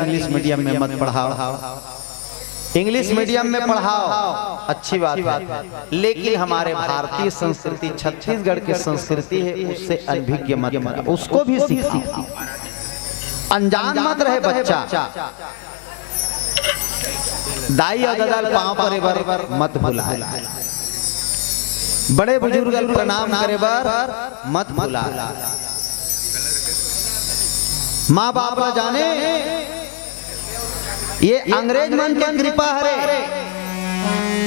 English medium में मत पढ़ाओ, इंग्लिश मीडियम में पढ़ाओ अच्छी बात है, लेकिन हमारे भारतीय संस्कृति छत्तीसगढ़ की संस्कृति है, उससे अनभिज्ञ मत करो, उसको भी सिखाओ, अनजान मत रहे बच्चा। दाई और ददाल पांव पर बर मत भुलाए, बड़े बुजुर्ग प्रणाम करे बर मत भुलाए, माँ बाप ला जाने ये अंग्रेज मन के कृपा हरे,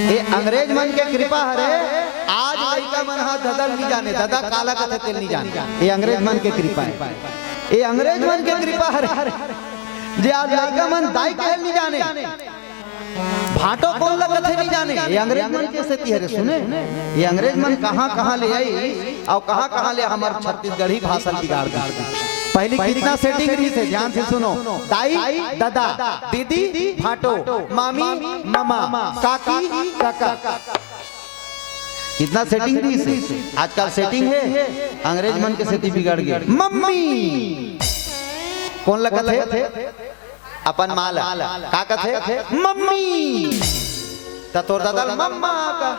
ये अंग्रेज मन के कृपा हरे। आज लड़का मन हा ददल नहीं जाने, दादा काला कथे तेल नहीं जाने, ये अंग्रेज मन के कृपा है, ये अंग्रेज मन के कृपा हरे। जे आज लड़का मन दाई कहल नहीं जाने, भाटो कौन ला कथे नहीं जाने, ये अंग्रेज मन के सेती हरे। सुने ये अंग्रेज मन कहाँ ले आई और कहाँ ले हमार छत्तीसगढ़ी भाषा बिगाड़ दी। पहले कितना सेटिंग रही थे, ध्यान से सुनो, दाई दादा दीदी भाटो मामी मामा काकी काका, कितना सेटिंग रही थी। आजकल सेटिंग है, अंग्रेज मन के सेटिंग बिगड़ गए। मम्मी कौन लगा थे अपन माला का कथे मम्मी, तोर दादा मम्मा का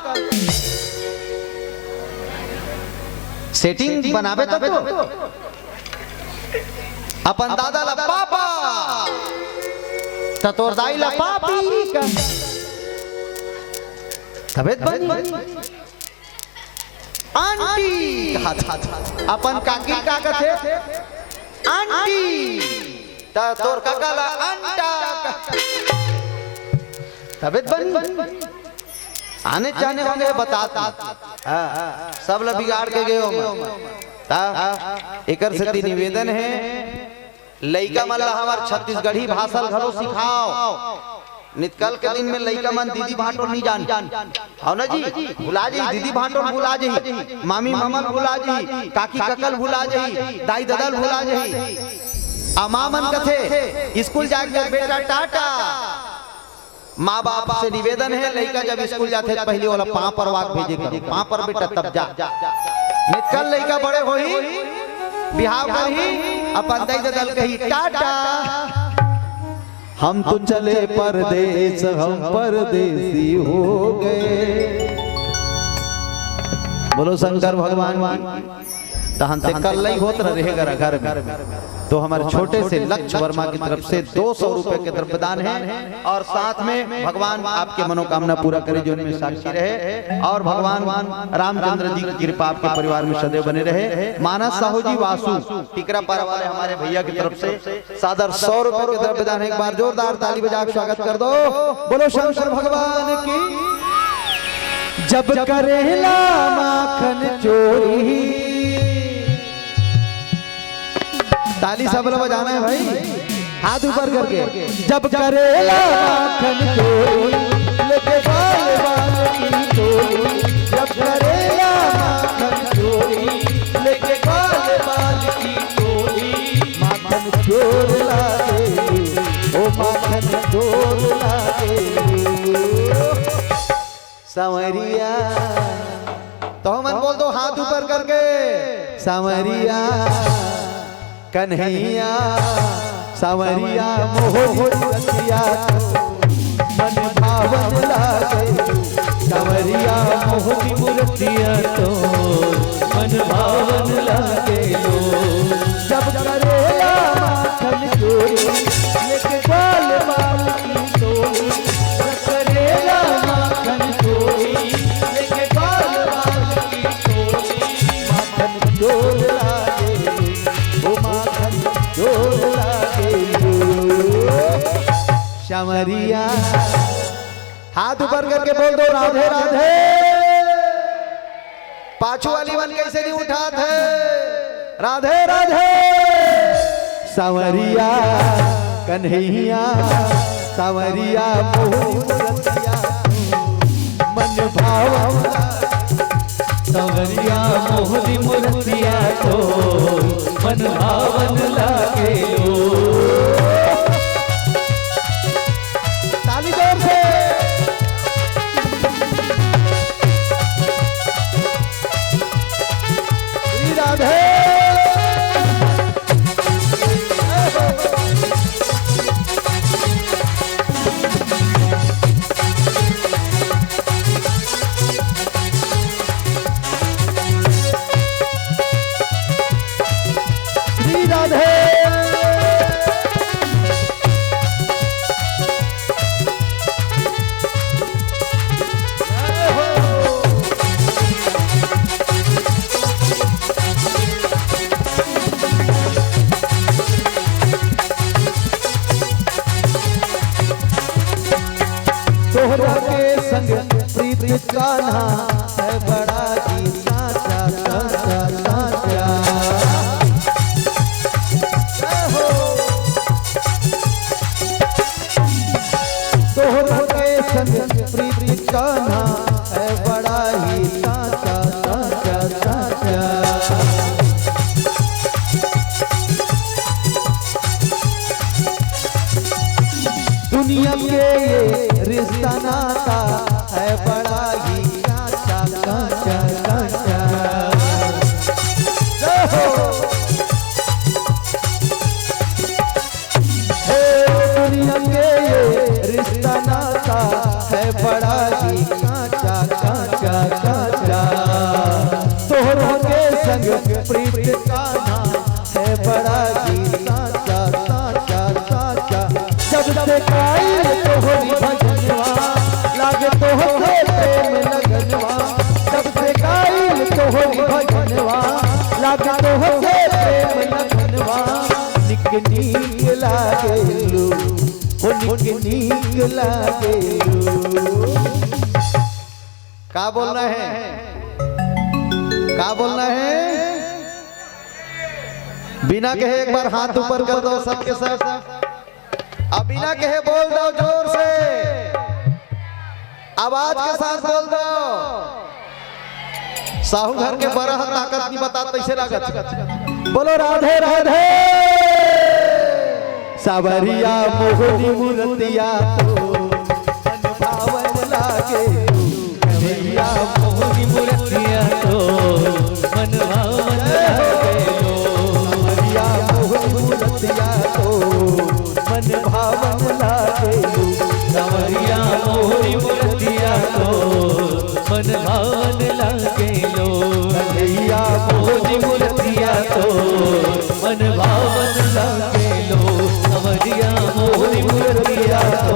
सेटिंग बनावे तो अपन दादा ला पापा, तोर दाई ला पापी का तबीयत बनी। आंटी अपन काकी का कथे आंटी, तोर काका ला अंटा तबीयत बनी। आने जाने होंगे बताता, सब ला बिगाड़ के गए एकर से निवेदन है, लइका मन ला हमार छत्तीसगढ़ी भाषा घरो सिखाओ। निकल के दिन में लइका मन दीदी भाटो नहीं जान हो ना जी, भुला जी दीदी भाटो भुला जी, मामी मामन भुला जी, काकी ककल भुला जी, दाई ददल भुला जी। माँ मन कथे स्कूल जाके बेटा टाटा। माँ बाप से निवेदन है, लइका जब स्कूल जाते पहले वाला पाँव पर वाक भेजे करो, पाँव पर बेटा तब जा। निकल लइका बड़े होई बिहाव कही, अपन दाई ददल कही टाटा। हम तो चले परदेश, हम परदेसी हो गए। बोलो शंकर भगवान। तहन ते कल ही होत रहेगा घर में। तो हमारे छोटे से लक्ष्य वर्मा की तरफ से 200 रुपए के द्रव्यदान है, और साथ में भगवान आपके मनोकामना पूरा करे, जो इनमें साक्षी रहे, और भगवान रामचंद्र जी की कृपा आपके परिवार में सदैव बने रहे। मानस साहू जी वासु टिकरा पारा वाले हमारे भैया की तरफ से सादर 100 रुपए के द्रव्यदान है। एक बार जोरदार ताली बजा के स्वागत कर दो। बोलो शंकर भगवान की। जब करेला माखन चोरी, ताली सब लोग बजाना है भाई, हाथ ऊपर करके। जब करेला माखन चोरी, लेके बाल बाल की चोरी, जब करेला माखन चोरी, लेके बाल बाल की चोरी, माखन चोर लागे, ओ माखन चोर लागे संवरिया। तो मन बोल दो हाथ ऊपर करके, संवरिया कन्हैया सावरिया मोहनिया मन भावन लागे, सावरिया मोहनी मूर्तिया तो मन भावन लागे। जब करेला माखन चोरी, लेके बाल बाल की चोरी, जब करेला माखन चोरी, लेके बाल बाल की चोरी, माखन चोर लागे, ओ माखन चोर लागे श्यामरिया। हाथ ऊपर करके बोल दो राधे राधे। पाछू वाली मन कैसे नहीं उठाते, राधे राधे। सावरिया कन्हैया, सावरिया मोहनिया मन भावा, सावरिया मोहनी मूर्तिया तो मन भावन लागे। ताली जोर से। श्री राधे। तोहरा के संग प्रीत कान्हा है बड़ा ही साचा साचा साचा। तोहरा के संग प्रीत कान्हा है बड़ा ही साचा साचा साचा। दुनिया के ये रिश्ता नाता है बड़ा ही काचा काचा काचा। दुनिया के ये रिश्ता नाता है बड़ा ही काचा काचा काचा। तोहरा के संग प्रीत कान्हा है बड़ा ही साचा साचा साचा। जब से गाइल तोहरी भजनवा लागे तोहरे प्रेम लगनवा। जब से गाइल तोहरी भजनवा लागे तोहरे प्रेम लगनवा। निक नीक लागेलू हो निक नीक लागेलू। का बोलना है, का बोलना है? बिना कहे एक बार हाथ ऊपर कर दो सबके सब। अब बिना कहे बोल दो जोर से, आवाज के साथ बोल दो। साहू घर के बरह ताकत नहीं बता तैसे लागत। बोलो राधे राधे। सावरिया मोहनी मूर्तिया तो मन भावन लागे। कन्हैया मोहनी मूर्तिया तो मन भावन लागे। सावरिया मोहनी मूर्तिया तो मन भावन लागे। सावरिया मोहनी मूर्तिया तो मन भावन लागे।